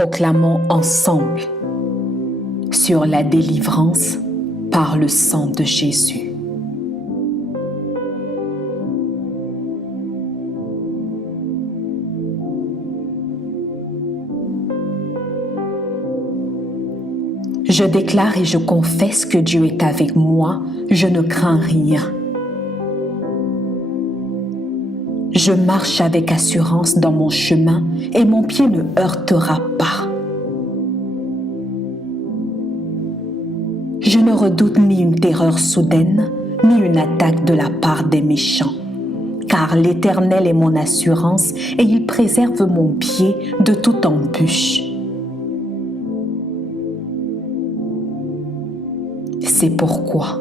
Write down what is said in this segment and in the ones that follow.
Proclamons ensemble sur la délivrance par le sang de Jésus. Je déclare et je confesse que Dieu est avec moi, je ne crains rien. Je marche avec assurance dans mon chemin et mon pied ne heurtera pas. Je ne redoute ni une terreur soudaine, ni une attaque de la part des méchants, car l'Éternel est mon assurance et il préserve mon pied de toute embûche. C'est pourquoi,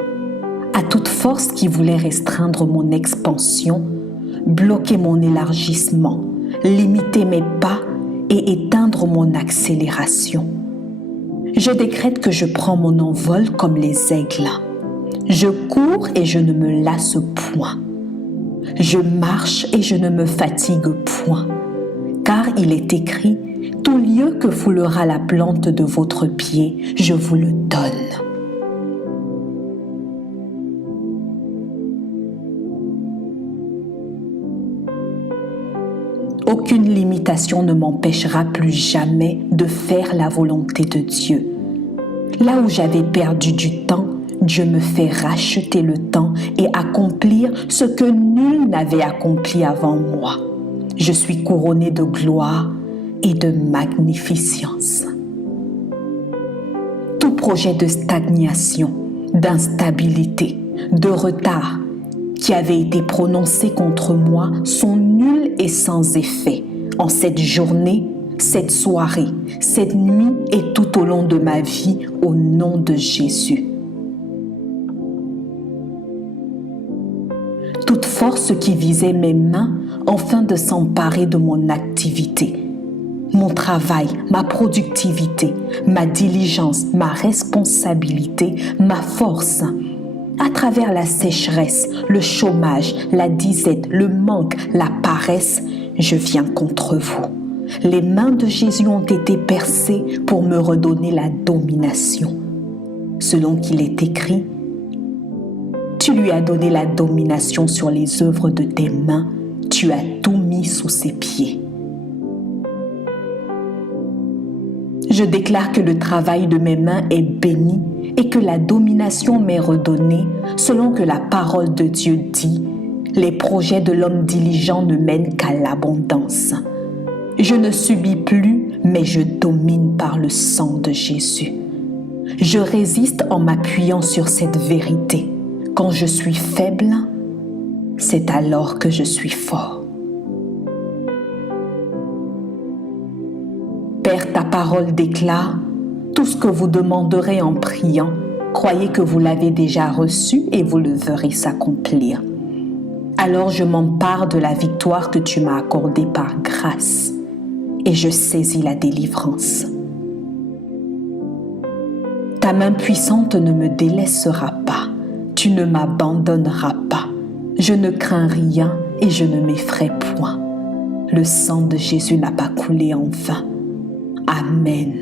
à toute force qui voulait restreindre mon expansion, bloquer mon élargissement, limiter mes pas et éteindre mon accélération, je décrète que je prends mon envol comme les aigles. Je cours et je ne me lasse point. Je marche et je ne me fatigue point, car il est écrit « Tout lieu que foulera la plante de votre pied, je vous le donne. » Aucune limitation ne m'empêchera plus jamais de faire la volonté de Dieu. Là où j'avais perdu du temps, Dieu me fait racheter le temps et accomplir ce que nul n'avait accompli avant moi. Je suis couronné de gloire et de magnificence. Tout projet de stagnation, d'instabilité, de retard qui avaient été prononcés contre moi sont nuls et sans effet en cette journée, cette soirée, cette nuit et tout au long de ma vie au nom de Jésus. Toute force qui visait mes mains afin de s'emparer de mon activité, mon travail, ma productivité, ma diligence, ma responsabilité, ma force, à travers la sécheresse, le chômage, la disette, le manque, la paresse, je viens contre vous. Les mains de Jésus ont été percées pour me redonner la domination. Selon qu'il est écrit, tu lui as donné la domination sur les œuvres de tes mains, tu as tout mis sous ses pieds. Je déclare que le travail de mes mains est béni et que la domination m'est redonnée selon que la parole de Dieu dit « Les projets de l'homme diligent ne mènent qu'à l'abondance ». Je ne subis plus, mais je domine par le sang de Jésus. Je résiste en m'appuyant sur cette vérité. Quand je suis faible, c'est alors que je suis fort. Père, ta parole déclare « Tout ce que vous demanderez en priant, croyez que vous l'avez déjà reçu et vous le verrez s'accomplir. » Alors je m'empare de la victoire que tu m'as accordée par grâce et je saisis la délivrance. Ta main puissante ne me délaissera pas, tu ne m'abandonneras pas. Je ne crains rien et je ne m'effraie point. Le sang de Jésus n'a pas coulé en vain. Amen.